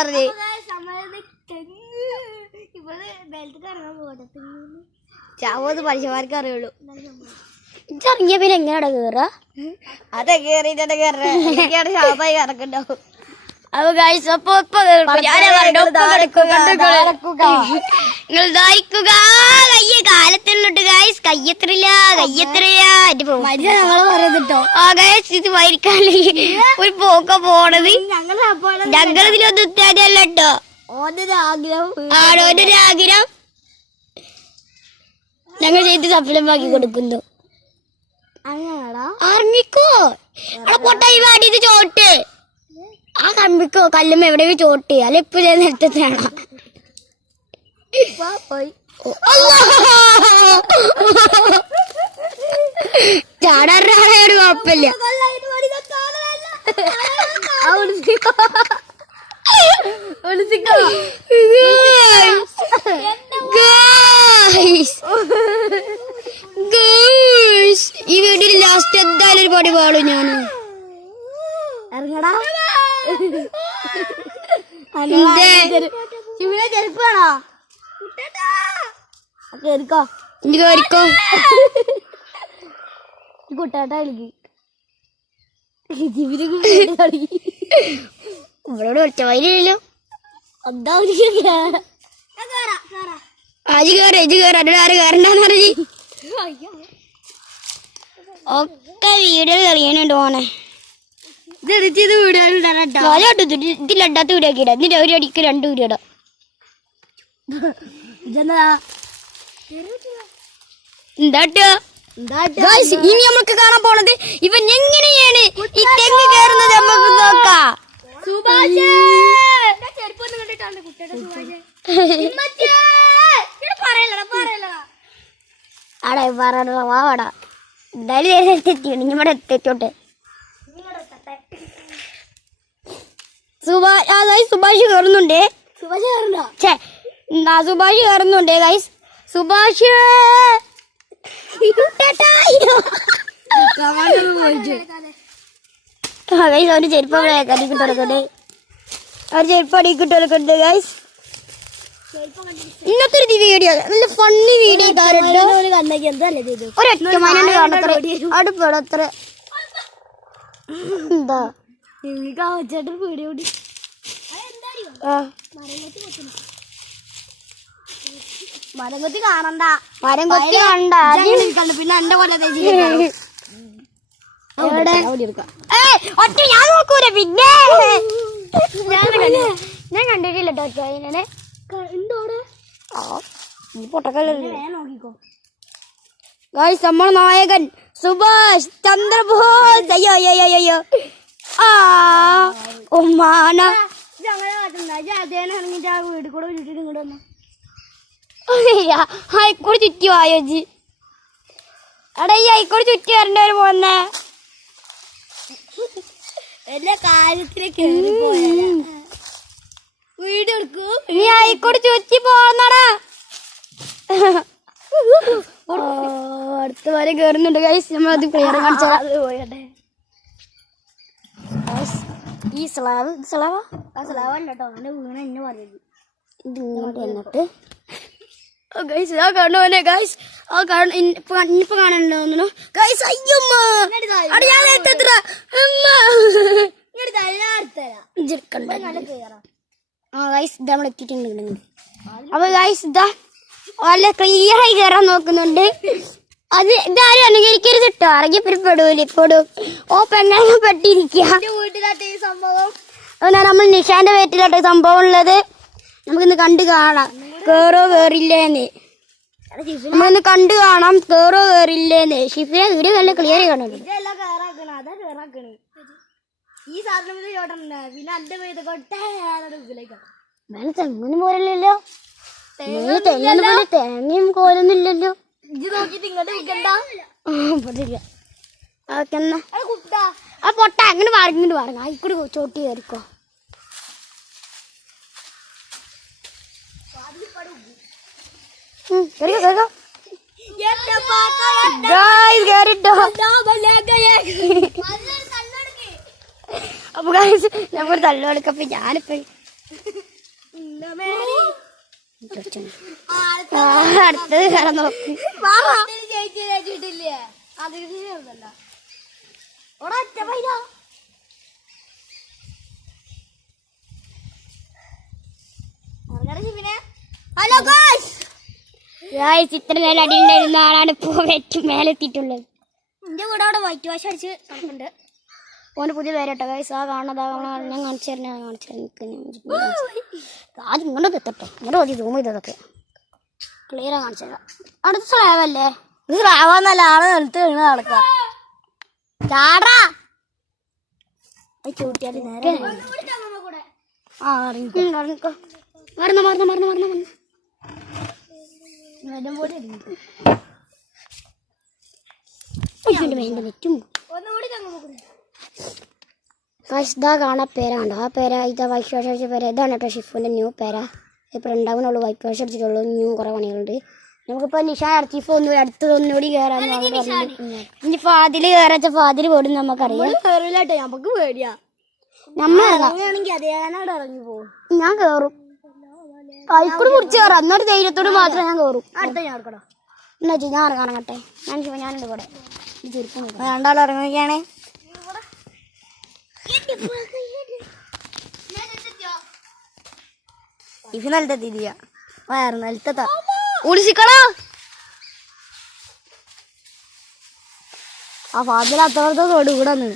അറിഞ്ഞ് ചാവോന്ന് മനുഷ്യന്മാർക്ക് അറിയുള്ളൂ. ഇറങ്ങിയ പിന്നെ എങ്ങനെയാ കേറാ? അതെ കേറിട്ട് കേറ ശാപായി കറക്കുണ്ടാവും. അപ്പൊ ഗൈസ് അപ്പൊ നിങ്ങൾ ധരിക്കുക കയ്യ കാലത്തിലോട്ട് ഗൈസ് കയ്യത്രയില്ല ഞങ്ങള് പറയുന്നുട്ടോ. ആ ഗൈസ് ഇത് വരിക്കാല്ലേ ഒരു പോക്ക പോണത് ഞങ്ങളിതിലൊന്നും ഇത്താടിയല്ല കേട്ടോ. ഓനൊരു ആഗ്രഹം ഞങ്ങൾ ചെയ്ത് സഫലമാക്കി കൊടുക്കുന്നു. അറിഞ്ഞിക്കോ പൊട്ടായി പാടിയത് ചോട്ട് ആ കമ്പിക്കോ കല്ലുമ്പോ എവിടെയോ ചോട്ട് അല്ല ഇപ്പൊ നിലത്താണ് ചാടാറാണ് കുഴപ്പമില്ല. ഈ വീഡിയോയിൽ ലാസ്റ്റ് എന്തായാലും ഒരു പടി പാടും ഞാൻ. ഇറങ്ങടാ ചെരുപ്പാണോ കേറിക്കോ ഇനി കേറിക്കോ കുട്ടാട്ട ഇവരോട് ഒറ്റ വൈലില്ലല്ലോ. എന്താ ആജ് കേറാ ആര് കയറണ്ടെന്ന് അറിഞ്ഞ് ഒക്കെ വീഡിയോ കളിയാനുണ്ട് മോനെ. ഇതിലണ്ടാത്ത വീഡിയോ ഒക്കെ ഇടാം. എന്നിട്ട് ഒരു അടിക്ക് 2 വീഡിയോ ഇടാം. ഇനി നമുക്ക് കാണാൻ പോണത് ഇവൻ എങ്ങനെയാണ് ഈ തെങ്ങ് കയറുന്നത് നമുക്ക് നോക്കാം. ആടാ പറയണ വാടാ എന്തായാലും എത്തിയാണ് ഇനി ഇവിടെ എത്തിച്ചോട്ടെ. സുഭാഷ് കയറുന്നുണ്ട്. സുഭാഷ് കയറുന്നുണ്ട് ഗൈസ്. സുഭാഷ് അവര് ചെരുപ്പ് അടിക്കിട്ടുകൊടുക്കണ്ടേ ഗൈസ്. ഇന്നത്തെ ഒരു വീഡിയോ നല്ല ഫണ്ണി വീഡിയോ അടുപ്പടത്ര എന്താ വീഡിയോ മരംകൊത്തി കാണണ്ട മരംകൊത്തി കണ്ട പിന്നെ എന്റെ പോലെ ഒറ്റ ഞാൻ നോക്കൂല. പിന്നെ ഞാൻ കണ്ടിട്ടില്ല കേട്ടോ അതിനെ പൊട്ടക്കല്ലോ. ഗൈസ് നമ്മളെ നായകൻ സുഭാഷ് ചന്ദ്രബോസ്. അയ്യോ ഉമ്മാന വീട് കൂടെ വിട്ടിട്ട് ഇങ്ങോട്ട് വന്നു ഹൈക്കോട് ചുറ്റി വായോജി. എടാ ഈ ഹൈക്കോട് ചുറ്റി വരേണ്ടവര് പോന്നെ എല്ലാ കാര്യത്തിലേക്ക് വീട് എടുക്കൂ. നീ ഹൈക്കോട് ചുറ്റി പോന്നടാ. അടുത്ത വരെ കേറുന്നുണ്ട് ഗൈസ്. നമ്മളത് ക്ലിയർ കാണിച്ചേ. ഈ സ്ലാവ് സ്ലാവല്ല കേട്ടോ അവന്റെ വീണ എന്നെ പറയുന്നത് ഇത് ഇങ്ങോട്ട് എന്നിട്ട് ഗൈസ് ആ കാണുവനെ ഗൈസ് ആ ഇപ്പൊ കാണണ്ടോ ഗൈസ്. അയ്യമ്മ ഗൈസ് ഇതാ നമ്മൾ എത്തിയിട്ടുണ്ട്. അപ്പൊ ഗൈസ് ഇതാ നല്ല ക്ലിയറായി കയറാൻ നോക്കുന്നുണ്ട്. അത് ഇതാരും അനുകരിക്കരുത് കേട്ടോ. ഇറങ്ങി പെടും ഓ പെണ്ണ പെട്ടിരിക്കുക. അതുകൊണ്ടാണ് നമ്മൾ നിഷാന്റെ വീട്ടിലാട്ടോ സംഭവം ഉള്ളത്. നമുക്കിന്ന് കണ്ടു കാണാം കേറോ കേറില്ലേന്ന്. നമ്മളിന്ന് കണ്ടു കാണാം കേറോ കേറില്ലേന്ന്. ഷിഫിനെ വീഡിയോ നല്ല ക്ലിയർ കാണുന്നു. തെങ്ങിന് പോരല്ലോ തേങ്ങയും കോലൊന്നുമില്ലല്ലോ. ആ പൊട്ട അങ്ങനെ പറഞ്ഞിട്ട് പറഞ്ഞു ആയിക്കൂടി ചോട്ടി കയറിക്കോ. അപ്പൊ ഞമ്മൊരു തള്ളെടുക്കപ്പോ ഞാനിപ്പോ അടുത്തത് കയറാൻ നോക്ക്. ഹലോ ഗായ്സ്, ഇത്ര നേരം അടിയുണ്ടായിരുന്ന ആളാണ് ഇപ്പൊ മേലെത്തിയിട്ടുള്ളത്. എന്റെ കൂടെ അവിടെ വൈറ്റ് വാഷ് അടിച്ച് നടക്കുന്നുണ്ട്. ഓന് പുതിയ പേരട്ടോ ഗൈസ്. ആ കാണാൻ ഞാൻ കാണിച്ചു തരുന്ന ആദ്യം ഇങ്ങോട്ട് എത്തട്ടോ. ഇങ്ങോട്ട് മതി സൂം ചെയ്തതൊക്കെ ക്ലിയറാ കാണിച്ചു തരാം. അടുത്ത സ്ലാബല്ലേ ഇത് സ്രാവന്നല്ല, ആള് നിലത്ത് വീണ് നടക്കാം. ചാടാ ചൂട്ടിയാല് നേരെ ഇറങ്ങിക്കോ. മറന്നു ഇതാ കാണാ പേര കണ്ടോ. ആ പേര ഇതാ വൈറ്റ് വാഷ് അടിച്ച പേര. ഇതാണ് കേട്ടോ ഷിഫുവിൻ്റെ ന്യൂ പേര. ഇപ്പോൾ ഉണ്ടാകുന്നുള്ളൂ. വൈറ്റ് വാഷ് അടിച്ചിട്ടുള്ളൂ. ന്യൂ കുറേ പണികളുണ്ട്. നമുക്കിപ്പോൾ നിഷാൻ അടച്ചിപ്പോൾ അടുത്തതൊന്നുകൂടി കയറാന്ന് പറഞ്ഞു. ഇനി ഫാദിൽ കയറാച്ച ഫാദിൽ പോടും നമുക്കറിയാം. കേറില്ലാട്ടോ, നമുക്ക് പേടിയാ. നമ്മളാണെങ്കിൽ അതേനാട് ഇറങ്ങി പോകും. ഞാൻ കയറും. കൈക്കൂടി കുടിച്ച് കയറാം. അന്നൊരു ധൈര്യത്തോട് മാത്രമേ ഞാൻ കയറും. അടുത്ത ഞാൻ ഇറക്കണോ എന്നാ വെച്ചാൽ ഞാൻ ഇറങ്ങട്ടെ. ഞാനുണ്ട് കൂടെ. രണ്ടാളും ഇറങ്ങുകയാണ്. ഇഫ് നിലത്തെത്തിയ വയറ് നിലത്തെത്താ ഉളിച്ചിക്കണോ. ആ ഫാദിൽ അത്രത്തോളം തോട് കൂടെ വന്ന്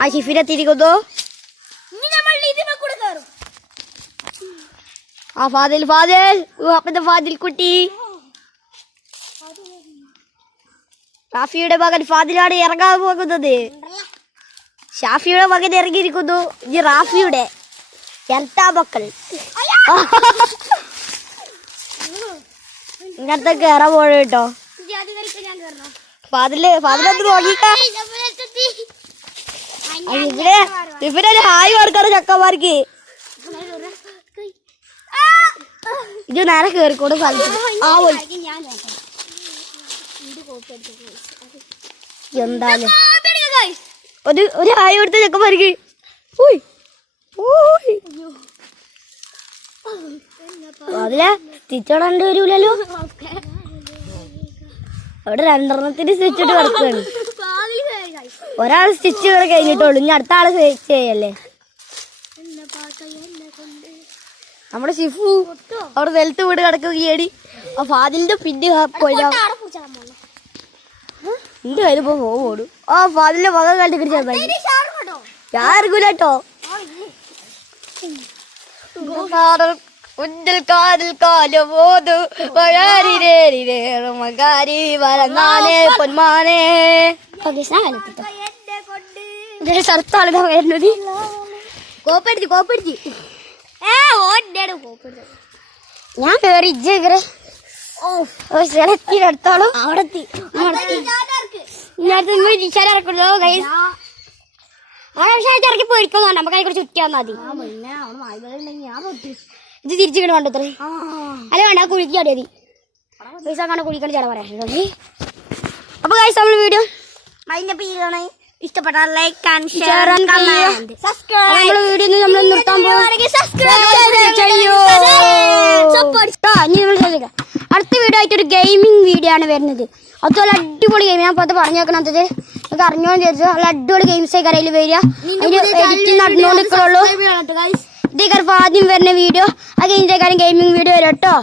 ആ ഷിഫിനെത്തിയിരിക്കുന്നോ. ആ ഫാദിൽ ഫാദിൽ കുട്ടി ഷാഫിയുടെ മകൻ ഫാദിലാണ് ഇറങ്ങാൻ പോകുന്നത്. ഷാഫിയുടെ മകൻ ഇറങ്ങിയിരിക്കുന്നു. ഈ റാഫിയുടെ ഇരട്ടാ മക്കൾ ഇങ്ങനത്തെ കയറാൻ പോണ കേട്ടോ. ഫാദിലൊന്ന് നോക്കിക്കാ. ഇവരൊരു ഹായ് കൊടുക്കാറ് ചക്കന്മാർക്ക്. ഇത് നേരെ കേറിക്കൂടെ എന്തായാലും ഒരു ഹായ് കൊടുത്ത ചെക്കന്മാർക്ക്. അതിലെ സ്റ്റിച്ചോടാണ്ട് വരൂലല്ലോ. അവിടെ രണ്ടെണ്ണത്തിന് സ്റ്റിച്ചിട്ട് കിടക്കുകയാണ്. ഒരാൾ സ്റ്റിച്ച് വരെ കഴിഞ്ഞിട്ടുള്ളൂ. ഇനി അടുത്ത ആള് സ്റ്റിച്ച് ചെയ്യല്ലേ. നമ്മുടെ ഷിഫു അവിടെ നിലത്ത് വീട് കിടക്കുകയാണ്. ആ ഫാദിലിന്റെ പിന്നെ പോയില്ല. എന്റെ കയ്യിലിപ്പോ ഓടും. ആ ഫാദിലിന്റെ മകൻ കണ്ടിട്ട് ഞാൻ ഇറങ്ങൂലോ. പൊന്മാനെ സ്ഥലത്താണ് വരുന്നത്. കോപ്പടിച്ച് ഞാൻ കേറി സ്ഥലത്തിനടുത്തോളം അവിടെ ഇറക്കി പോയിരിക്കുന്നു. നമുക്ക് അതിനെ ചുറ്റിയാൽ മതി. ഇത് തിരിച്ചിട്ട് വേണ്ടത്രേ. അല്ല വേണ്ട, കുഴിക്ക് ചാടിയാൽ മതി. പൈസ കാണാൻ കുഴിക്കാൻ ചേട്ടാ പറയാം. അപ്പൊ ഗൈസ് നമ്മൾ വീഡിയോ ഇഷ്ടപ്പെട്ടാൽ like and share and comment subscribe. Video നമ്മൾ നിർത്താൻ അടുത്ത വീഡിയോ ആയിട്ട് ഒരു ഗെയിമിംഗ് വീഡിയോ ആണ് വരുന്നത്. അതുപോലെ അടിപൊളി ഗെയിം. ഞാൻ ഇപ്പോൾ അത് പറഞ്ഞേക്കണത് നിങ്ങൾക്ക് അറിഞ്ഞോന്ന് ചോദിച്ചു. നല്ല അടിപൊളി ഗെയിംസ് കരയിൽ വരിക. അതിന് എഡിറ്റിംഗ് നടന്നുകൊണ്ടിരിക്കുള്ളൂ. ഇതേ കാര്യം ആദ്യം വരുന്ന വീഡിയോ. ആ ഗെയിമിന്റെ കാര്യം ഗെയിമിംഗ് വീഡിയോ വരും കേട്ടോ.